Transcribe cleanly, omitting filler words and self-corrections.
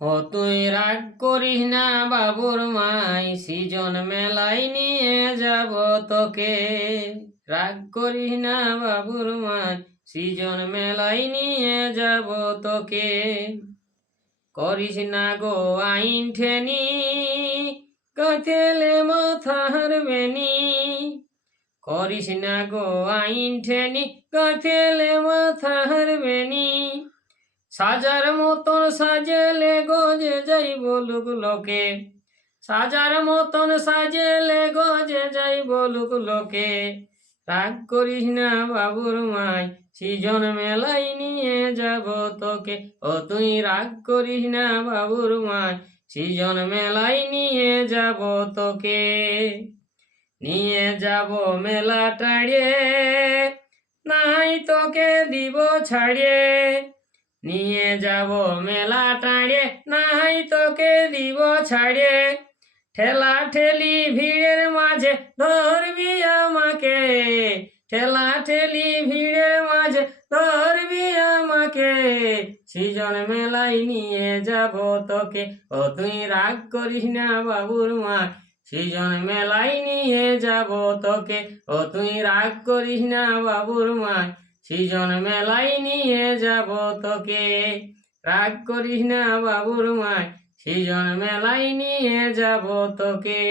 ও তুই রাগ করিস না বাবুর মাই, সৃজন মেলায় নিয়ে যাব তোকে। রাগ করিস না বাবুর মাই, সৃজন মেলায় নিয়ে যাব তোকে। করিস না গো আইন ঠেনি, কাঁথেলে মাথার বেনি। করিস না গো আইন ঠেনি, কাঁথেলে মাথার বেনি। সাজার মতন সাজেলে গজে যাই বলুক লোকে। সাজার মতন সাজেলে গজে যাই বলুক লোকে। রাগ করিস না বাবুর মাই, সৃজন মেলায় নিয়ে যাব তোকে। ও তুই রাগ করিস না বাবুর মাই, সৃজন মেলায় নিয়ে যাব তোকে। নিয়ে যাব মেলা টাড়িয়ে, নাই তোকে দিব ছাড়িয়ে। নিয়ে যাব মেলা টাড়িয়ে, নাই তোকে দিব ছাড়িয়ে। ঠেলা ঠেলি ভিড়ের মাঝে ধরবি আমাকে। ঠেলা ঠেলি ভিড়ের মাঝে ধরবি আমাকে। সৃজন মেলায় নিয়ে যাব তোকে। ও তুই রাগ করিস না বাবুর মা, সৃজন মেলায় নিয়ে যাব তোকে। ও তুই রাগ করিস না বাবুর মা, সৃজন মেলায় নিয়ে যাব তোকে। রাগ করিস না বাবুর মাই, সৃজন মেলায় নিয়ে যাব তোকে।